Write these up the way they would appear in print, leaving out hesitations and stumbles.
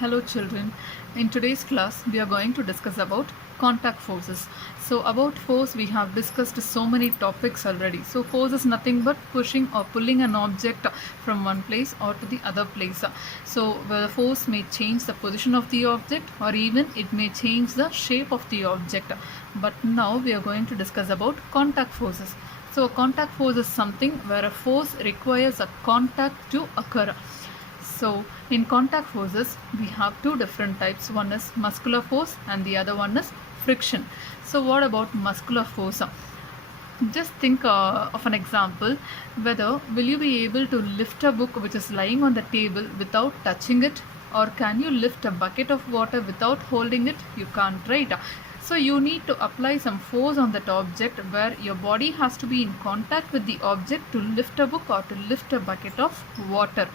Hello children. In today's class we are going to discuss about contact forces. So about force we have discussed so many topics already. So force is nothing but pushing or pulling an object from one place or to the other place. So the force may change the position of the object or even it may change the shape of the object. But now we are going to discuss about contact forces. So a contact force is something where a force requires a contact to occur. So in contact forces we have two different types. One is muscular force and the other one is friction. So what about muscular force? Just think of an example. Whether will you be able to lift a book which is lying on the table without touching it, or can you lift a bucket of water without holding it? You can't, right? So you need to apply some force on that object where your body has to be in contact with the object to lift a book or to lift a bucket of water.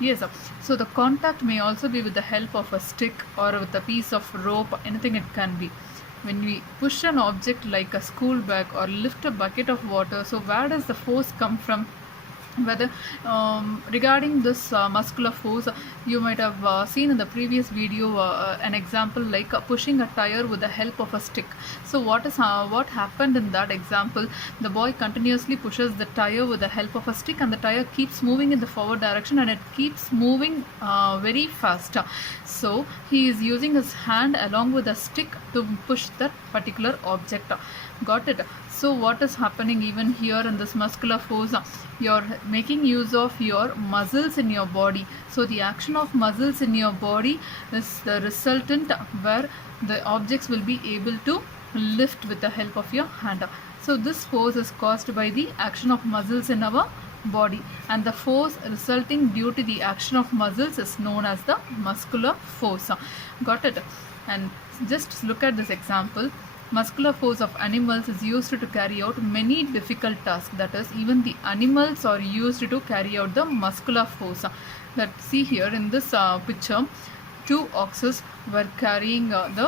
Yes, so the contact may also be with the help of a stick or with a piece of rope, anything it can be. When we push an object like a school bag or lift a bucket of water, so where does the force come from? Whether regarding this muscular force, you might have seen in the previous video an example like pushing a tire with the help of a stick. So what happened in that example? The boy continuously pushes the tire with the help of a stick and the tire keeps moving in the forward direction and it keeps moving very fast. So he is using his hand along with a stick to push that particular object. Got it? So what is happening even here in this muscular force? You're making use of your muscles in your body. So the action of muscles in your body is the resultant where the objects will be able to lift with the help of your hand. So this force is caused by the action of muscles in our body, and the force resulting due to the action of muscles is known as the muscular force. Got it? And just look at this example. Muscular force of animals is used to carry out many difficult tasks. That is, even the animals are used to carry out the muscular force. That see here in this picture, two oxes were carrying were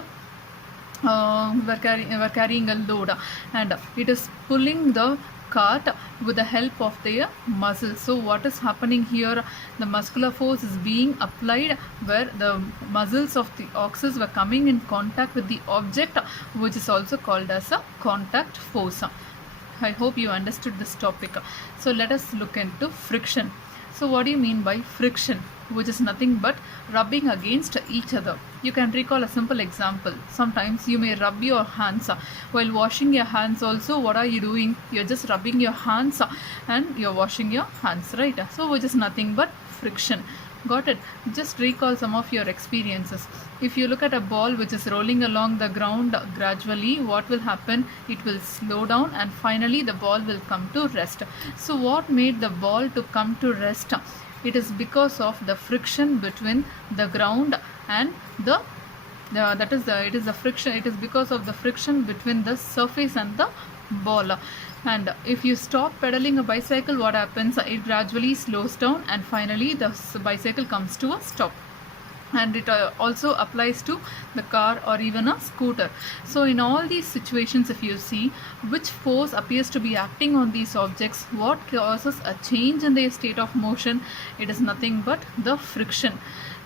carrying a load, and it is pulling the cart with the help of their muscles. So what is happening here? The muscular force is being applied where the muscles of the oxes were coming in contact with the object, which is also called as a contact force. I hope you understood this topic. So let us look into friction. So what do you mean by friction? Which is nothing but rubbing against each other. You can recall a simple example. Sometimes you may rub your hands. While washing your hands also, what are you doing? You're just rubbing your hands and you're washing your hands, right? So which is nothing but friction. Got it? Just recall some of your experiences. If you look at a ball which is rolling along the ground gradually, what will happen? It will slow down and finally the ball will come to rest. So what made the ball to come to rest? It is because of the friction between the ground and it is because of the friction between the surface and the ball. And if you stop pedaling a bicycle, what happens? It gradually slows down and finally the bicycle comes to a stop. And it also applies to the car or even a scooter. So in all these situations, if you see which force appears to be acting on these objects, what causes a change in their state of motion, it is nothing but the friction.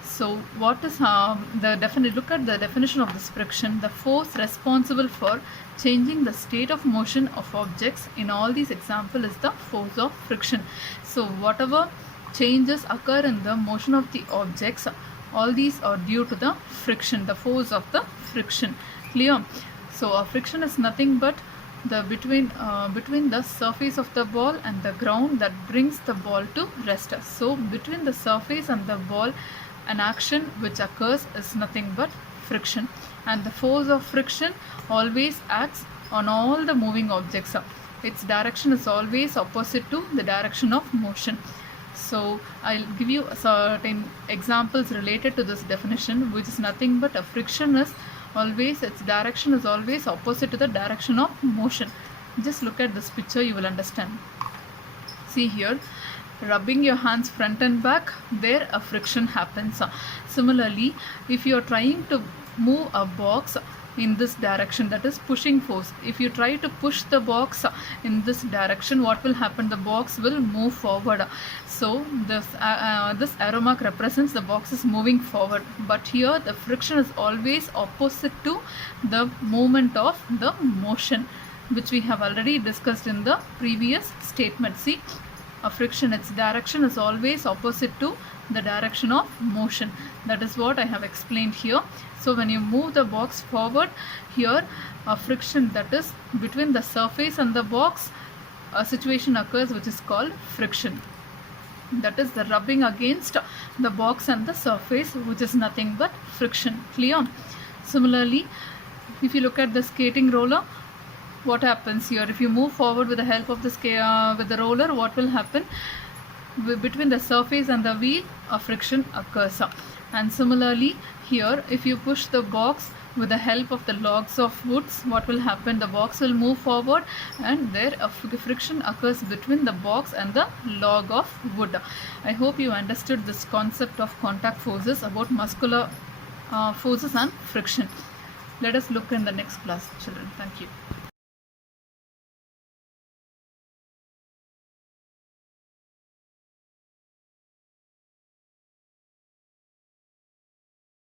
So what is look at the definition of this friction. The force responsible for changing the state of motion of objects in all these examples is the force of friction. So whatever changes occur in the motion of the objects, all these are due to the friction, the force of the friction. Clear? So friction is nothing but the between the surface of the ball and the ground that brings the ball to rest. So between the surface and the ball, an action which occurs is nothing but friction, and the force of friction always acts on all the moving objects. Its direction is always opposite to the direction of motion. So I'll give you certain examples related to this definition, which is nothing but a friction is always, its direction is always opposite to the direction of motion. Just look at this picture, you will understand. See here, rubbing your hands front and back, there a friction happens. Similarly, if you are trying to move a box in this direction, that is pushing force. If you try to push the box in this direction, what will happen? The box will move forward. So this arrow mark represents the box is moving forward, but here the friction is always opposite to the movement of the motion, which we have already discussed in the previous statement. See, a friction, its direction is always opposite to the direction of motion. That is what I have explained here. So when you move the box forward, here a friction, that is between the surface and the box, a situation occurs which is called friction. That is the rubbing against the box and the surface, which is nothing but friction. Clear? Similarly, if you look at the skating roller, what happens here? If you move forward with the help of the roller, what will happen? Between the surface and the wheel, a friction occurs. And similarly here, if you push the box with the help of the logs of woods, what will happen? The box will move forward, and there a friction occurs between the box and the log of wood. I hope you understood this concept of contact forces, about muscular forces and friction. Let us look in the next class, children. Thank you.